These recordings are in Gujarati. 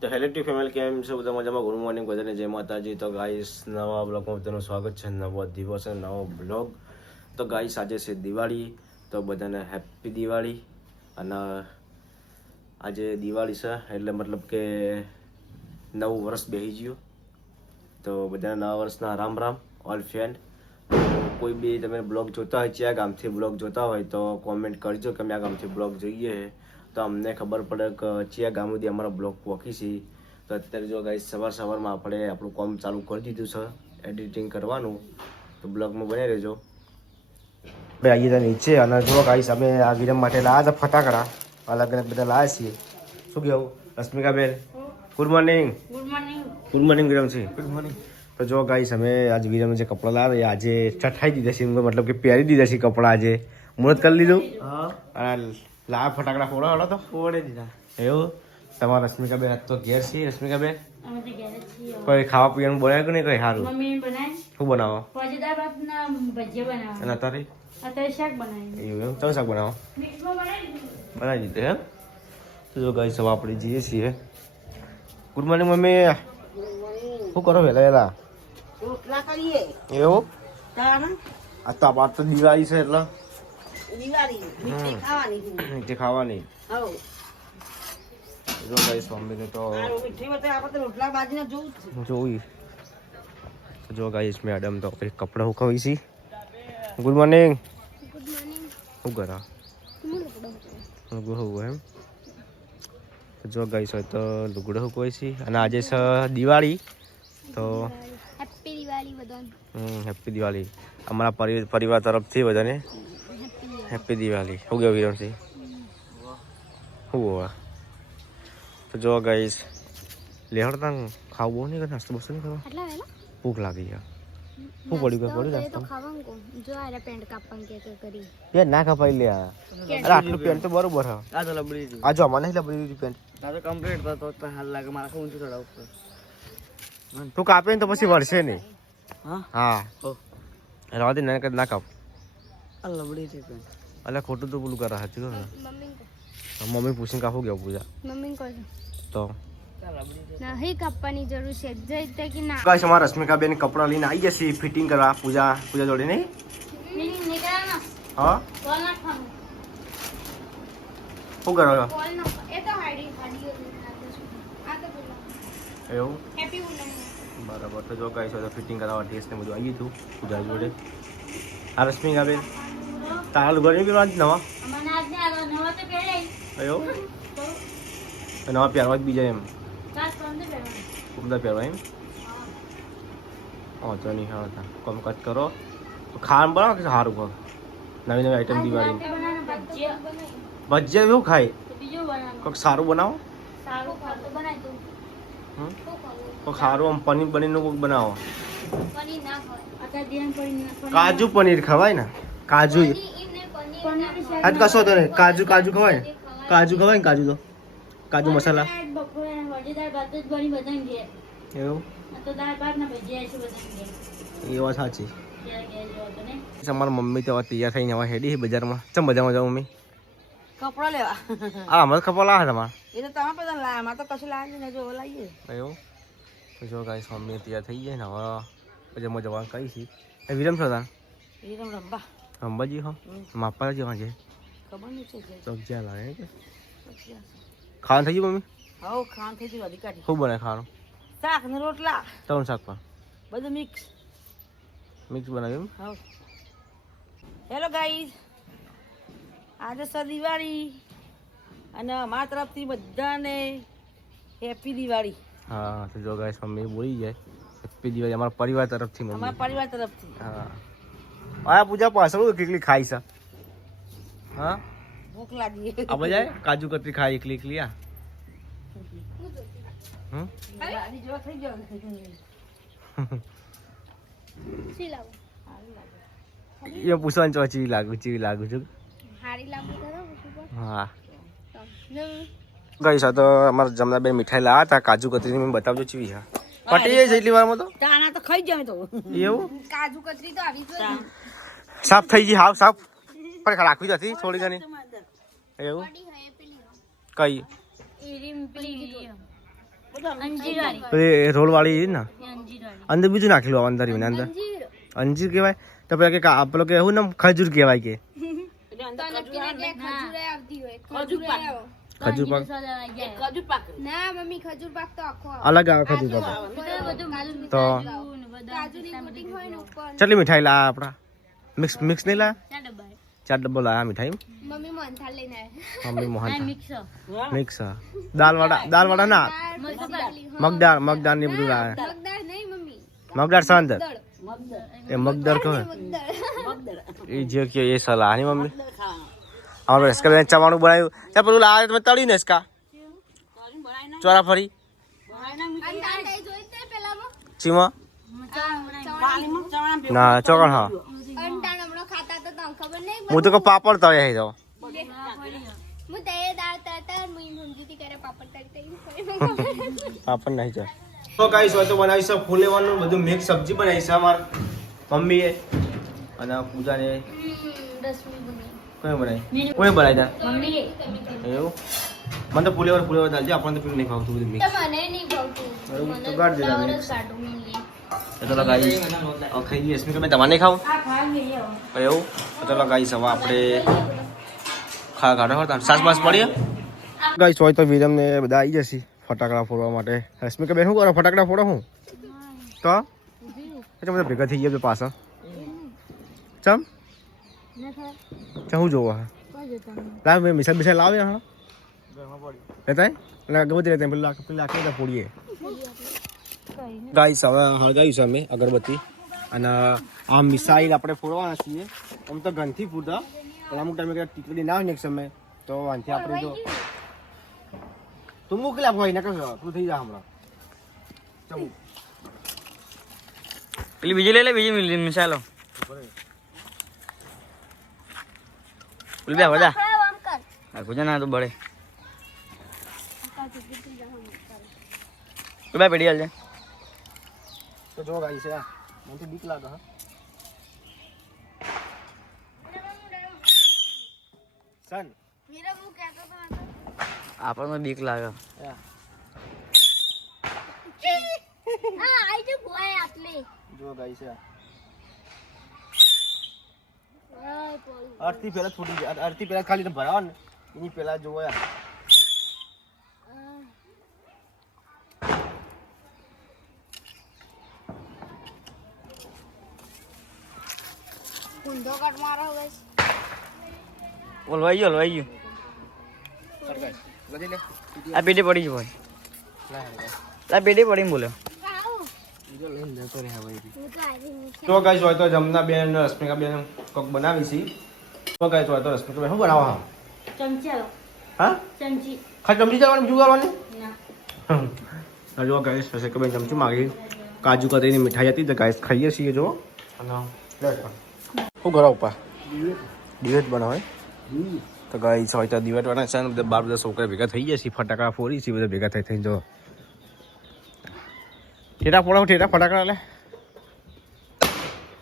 તો હેલો ટુ ફેમિલી, કેમ છો બધા? મજામાં? ગુડ મોર્નિંગ બધાને, જય માતાજી. તો ગાઈસ, નવા બ્લોગમાં બધાનું સ્વાગત છે. નવો દિવસ અને નવો બ્લોગ. તો ગાઈસ, આજે છે દિવાળી, તો બધાને હેપી દિવાળી. અને આજે દિવાળી છે એટલે મતલબ કે નવું વર્ષ બેસી ગયું. તો બધાને નવા વર્ષના રામ રામ ઓલ ફ્રેન્ડ. કોઈ બી તમે બ્લોગ જોતા હોય, કયા ગામથી બ્લોગ જોતા હોય તો કોમેન્ટ કરજો કે અમે આ ગામથી બ્લોગ જોઈએ, તો અમને ખબર પડે કે કયા ગામ સુધી અમારા બ્લોગ પહોંચી છે. તો અત્યારે જો ગાઈસ સવારમાં આપણે આપણું કામ ચાલુ કરી દીધું છે, એડિટિંગ કરવાનું. તો બ્લોગમાં બની રહેજો. આપણે આવીએ ત્યાં નીચે અને જો ગાઈસ અમે આ વિરમ માટે લાવ્યા હતા ફટાકડા, અલગ અલગ બધા લાવ્યા છીએ. શું કહેવું રશ્મિકાબેન? Good morning. Good morning Viramsinh. Good morning. તો જો ગાઈસ અમે આજે વિરમ જે કપડાં લાવ્યા આજે ચઠાઈ દીધા છે, મતલબ કે પહેરી દીધા છે કપડાં. આજે મુહૂર્ત કરી લીધું અને લાવ ફટાકડા ફોડો તો ફોડી દીધા. એવું? તમારા રશ્મિકાબેન આજ તો ઘેર છે. રશ્મિકાબેન કોઈ ખાવા પીવાનું બનાવ્યું કે નહીં? કઈ સારું શું બનાવો? અને અત્યારે શાક બનાવ્યું. એવું એમ? તમે શાક બનાવો? બનાવી દીધું એમ? તો જો ગાઈસ હવે આપણે જઈએ છીએ. Good morning mummy. શું કરો વહેલા? એવું? આ તો આ તો દિવાળી છે એટલે મીઠી ખાવાની. જો ગાઈસ મમ્મીને તો જોઈ. જો ગાઈસ મેડમ તો કંઈક કપડાં સુકાવી છે. Good morning. શું કરો? લુગડું એમ? જો ગાઈસ હોય તો લુગડું સુકવાય છે. અને આજે છે દિવાળી, તો હેપી દિવાળી બધાને. હેપી દિવાળી અમારા પરિવાર તરફથી બધાને હેપી દિવાળી. શું કેવું વિરમસિંહ? શું હોવા? તો જો ગાઈસ લેહડતા ખાવું બહુ નહીં, નાસ્તો બસ્તો નહીં કરવા, ભૂખ લાગી છે. શું પડ્યું? કઈ પડ્યું નાસ્તો? યાર ના કપાઈ લે. અરે આટલું પેન્ટ તો બરોબર હા. આ જો મને લબડી દીધી પેન્ટ. કમ્પ્લીટ તો હાલ લાગે મારા ઊંચું થોડા ઉપર. તું કાપે ને તો પછી વળશે નહીં. હા રવા દે, ના કાપ. લબડી હતી પેન્ટ. અલ્યા ખોટું તો પેલું કરે સાચું કહો. મમ્મી પૂછીને કાપું કેવું પૂજા? મમ્મી કહો તો નહીં કાપવાની જરૂર છે. ગાઈસ અમારા રશ્મિકાબેન કપડાં લઈને આવી જશે ફિટિંગ કરવા પૂજા જોડે. નહીં હા શું કરો? એવું બરાબર. તો જો ગાઈસ તો ફિટિંગ કરાવવા ડ્રેસ ને બધું આવી હતું પૂજા જોડે. આ રશ્મિકાબેન તારા લુગડની પેલા નવા એવું નવા પહેરવા જ બીજા એમ બધા પહેરવા એમ. તો નહીં હા કામકાજ કરો. ખાવાનું બનાવો કે સારું કહો? નવી નવી આઈટમ દિવાળી ભજીયા એવું ખાય કોઈક સારું બનાવો. કોઈક સારું આમ પનીર બનીરનું કોઈક બનાવો. કાજુ પનીર ખવાય ને? કાજુ આજ કશો તો નહીં. કાજુ ખવાય ને? કાજુ ખવાય ને? કાજુ તો કાજુ મસાલા એવું એ વાત સાચી. અમારા મમ્મી તો તૈયાર થઈને હવે હેડી બજારમાં. ચમ બજારમાં જાવ મમ્મી? કપડા લેવા. હા અમારે કપડા લાવે તમારે? એ તો તમે બધા લાવ્યા, મારે તો કશું લાવે ને જો લાવીએ એવું. તો જો ગાઈસ મમ્મી તૈયાર થઈ જાય ને હવે બજારમાં જવાનું કઈ છે. એ વિરમ છો તાર? વિરમ રંબાજી હો માપા જવા છે ખબર નહીં છે. તો ક્યાં લાવે કે ખાવાનું થઈ ગયું મમ્મી? હા ખાવાનું થઈ ગયું. અધિકારી શું બનાવે ખાવાનું? શાક ને રોટલા. ત્રણ શાક પણ બધું મિક્સ બનાવ્યું. હા હેલો ગાઈસ, આજે છે દિવાળી અને અમારા તરફથી બધાને હેપી દિવાળી. હા તો જો ગાઈસ મમ્મી બોલી જાય હેપી દિવાળી અમારા પરિવાર તરફથી. અમારા પરિવાર તરફથી. હા આ પૂજા પાછળ એકલી ખાઈ છે. હા ભૂખ લાગી. આ બજાય કાજુ કતરી ખાઈ એકલી. આ એ પૂછવાનું ચો ચીવી લાગુ છું. હા ગઈ તો અમારા જમનાબેન મીઠાઈ લાવ્યા હતા કાજુ કતરી. મેં બતાવજો ચીવી. હા પટી જાય એટલી વારમાં તો તાના તો ખાઈ જાય. તો એવું કાજુ કતરી તો આવી સાફ થઈ ગઈ. હાવ સાફ પણ રાખવી હતી થોડી ઘણી. એવું કઈ પેલી રોલ વાળી ને અંદર બીજું નાખેલું અંદર અંદર અંજીર કહેવાય તો પેલા કે પેલો કે એવું ને ખજૂર કહેવાય કે ખજૂર પાક ના મમ્મી ખજૂર પાક તો આખો અલગ આવે ખજૂર પાક તો કેટલી મીઠાઈ લાયા આપણા મિક્સ નહીં લાયા 4 ડબ્બો લાયા મીઠાઈ મમ્મી મોહનથાળ લઈને મમ્મી મોહનથાળ મિક્સ દાલ વડા ના મગદાળ ને બધું લાયા મગદાળ નહીં મમ્મી મગદાળ સાંદર એ મગદાળ કહે એ જે કે એ સલાહ ની મમ્મી હવે इसका બેન ચવાણું બનાવ્યું ત્યાં પેલું લાવે તમે તળી ને इसका ચોરા ફરી ચીમા ના ચોકણ હા હું તો કહું પાપડ તળે હઈ જાઉં પાપડ નહીં જાય તો ગાઈસ હોય તો બનાવી છે ફૂલેવાનું બધું મિક્સ સબ્જી બનાવી છે અમાર મમ્મીએ અને પૂજાને કોઈ બનાવી કોઈ બનાવી તા એવું મને તો ફૂલેવર દાલજી આપણને તો પેલું નહીં ભાવતું બધું મિક્સ તો ગાડ દેતા મિક્સ ચલો ગાઈસ ખાઈ લઈએ સ્મિકા મેં તમારે નહીં ખાવું એવું ચલો ગાઈસ હવે આપણે ખાડો સાસ બાસ પડીએ ગાઈસ હોય તો વિરમને બધા આવી જશે ફટાકડા ફોડવા માટે રશ્મિકા બેન શું કરો ફટાકડા ફોડો હું તો એટલે બધા ભેગા થઈ ગયા પાછા ચમ શું જોવા લાવ મેં મિસાલ લાવે હા લેતા એટલે અગરબત્તી લેતા પેલા આખી ફોડીએ ગાઈસ હવે હળગાવ્યું છે અમે અગરબત્તી અને આ મિસાઈલ આપણે ફોડવાના છીએ આમ તો ઘનથી ફૂટતા પણ અમુક ટાઈમે ટીકડી ના હોય ને એક સમય તો વાંથી આપણે જો તું મોકલ્યા ભાઈ ને કહો તું થઈ જા હમણાં ચાલ પેલી બીજી લઈ લે બીજી મિસાઈલો પેલી બે બધા કુજા ના તો બળે બે પેડી હાલ જાય તો જો ગાઈસ છે મને તો બીક લાગે હા સન આપણને બીક લાગે જો ગાઈસ છે અર્થી પહેલા છોડી દે અર્થી પહેલા ખાલી ભરાવા ને એની પહેલા જોયા ઊંધો કટ મારો ગાઈસ ઓલવાઈ ગયો આ પેટી પડી ગયો ભાઈ આ પેટી પડી બોલ્યો તો ગાઈસ હોય તો જમના બેન રશ્મિકા બેન કોક બનાવી છે તો ગાઈસ હોય તો રશ્મિકા બેન શું બનાવો હા હા ચમચી ખાલી ચમચી જવાનું બીજું કરવાની ના જો ગાઈસ રશ્મિકા બેન ચમચી માગી કાજુ કતરીની મીઠાઈ હતી તો ગાઈસ ખાઈએ છીએ જો અને શું કરો ઉપા દિવેટ બનાવે તો ગાઈસ હોય તો દિવેટ બનાવે છે ને બાર બધા છોકરા ભેગા થઈ ગયા છે ફટાકડા ફોડી છે બધા ભેગા થઈ જો ઠેટા ફોડા ફટાકડા લે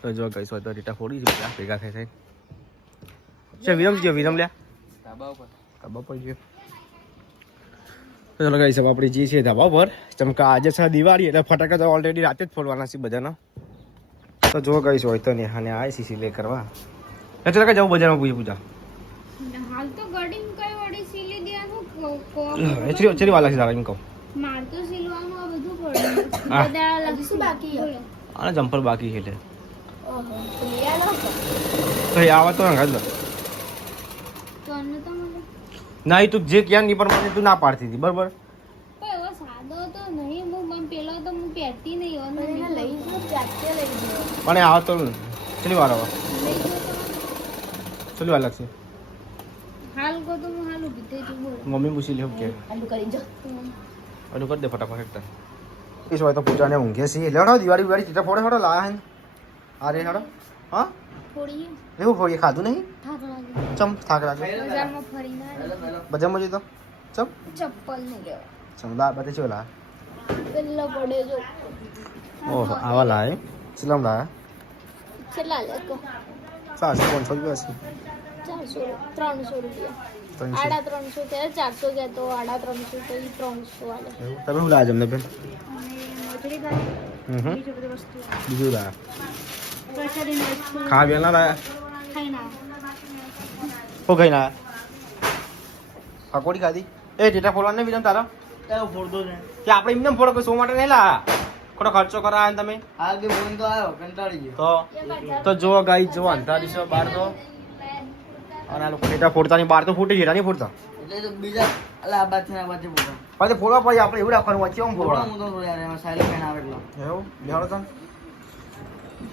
તો જો ગાઈસ હોય તો ઠેટા ફોડી છે બધા ભેગા થઈ છે વિરમ લ્યા ધાબા પર ગયો તો ચલો ગાઈસ હવે આપણે જઈએ છીએ ધાબા પર ચમકા આજે છે દિવાળી એટલે ફટાકડા તો ઓલરેડી રાતે જ ફોડવાના છે બધાના તો જો ગાઈસ હોય તો નેહાને આ સીસી લે કરવા એટલે કે જાવ બજારમાં પૂજા હાલ તો ગડિંગ કઈ વડી સીલી દેવાનું ચલી વાલા છે દાડા એમ કહું માર તો સીલવાનું આ બધું પડે બધા લગશું બાકી આને જમ્પર બાકી છે એટલે ઓહો તો યાર તો આવા તો હંગાજ લો તો અન્ન તો મને નહીં તું જે ક્યાં નહીં પણ મને તું ના પાડતી હતી બરાબર પણ એવો સાદો તો નહીં હું પેલો તો હું પહેરતી નહીં એનો લઈ જો જાતે લઈ જો પણ આવા તો ચલી વાર આવા ચલી વાર લાગશે હાલ કો તો હું હાલ ઉભી થઈ તું બોલ મમ્મી પૂછી લે કે આલુ કરી જો આલુ કરી દે ફટાફટ એકતા ઈસ હોય તો પૂજાને ઊંઘે છે લેડો દિવાળી ચીટા ફોડે ફોડો લાયા હે અરે હેડો હા થોડી એવું ફોડી ખાધું નહીં થાક લાગે ચમ થાક લાગે બજારમાં ફરીને બજારમાં જઈ તો ચમ ચપ્પલ નહીં લેવા સમલા બતે ચોલા પેલો પડે જો ઓહો આવા લાય ચલમ લાયા છેલ્લા લે કો 400 500 બસ 300 રૂપિયા 300 350 થયા 400 ગયા તો 350 તો ઈ 300 વાલે એવું તમે શું લાવ્યા જમને બેન અને મજૂરી ગાડી હમ બીજી બધી વસ્તુ બીજું લાવ્યા કચરી વસ્તુ ખા બેન ના લાવ્યા ખાઈ ના શું ખાઈ ના પકોડી ખાધી એ ટેટા ફોડવાને બીજા તારા એવું ફોડતો છે કે આપણે એમને ફોડો કોઈ 100 માટે નહીં લા ખોટો ખર્ચો કરાયા ને તમે આ કે ફોન તો આવ્યો કંટાળી ગયો તો જો ગાઈ જો અંધારીસો બાર તો અને આ લોકો ટેટા ફોડતા ની બાર તો ફૂટી ગયા નહીં ફોડતા એટલે તો બીજા અલા આ બાદ થી ફોટા પછી ફોડવા પછી આપણે એવું રાખવાનું વચ્ચે આમ ફોડા ફોડવા હું તો યાર એમાં સાયલી પેન આવે એટલે એવું બેહાડો તમે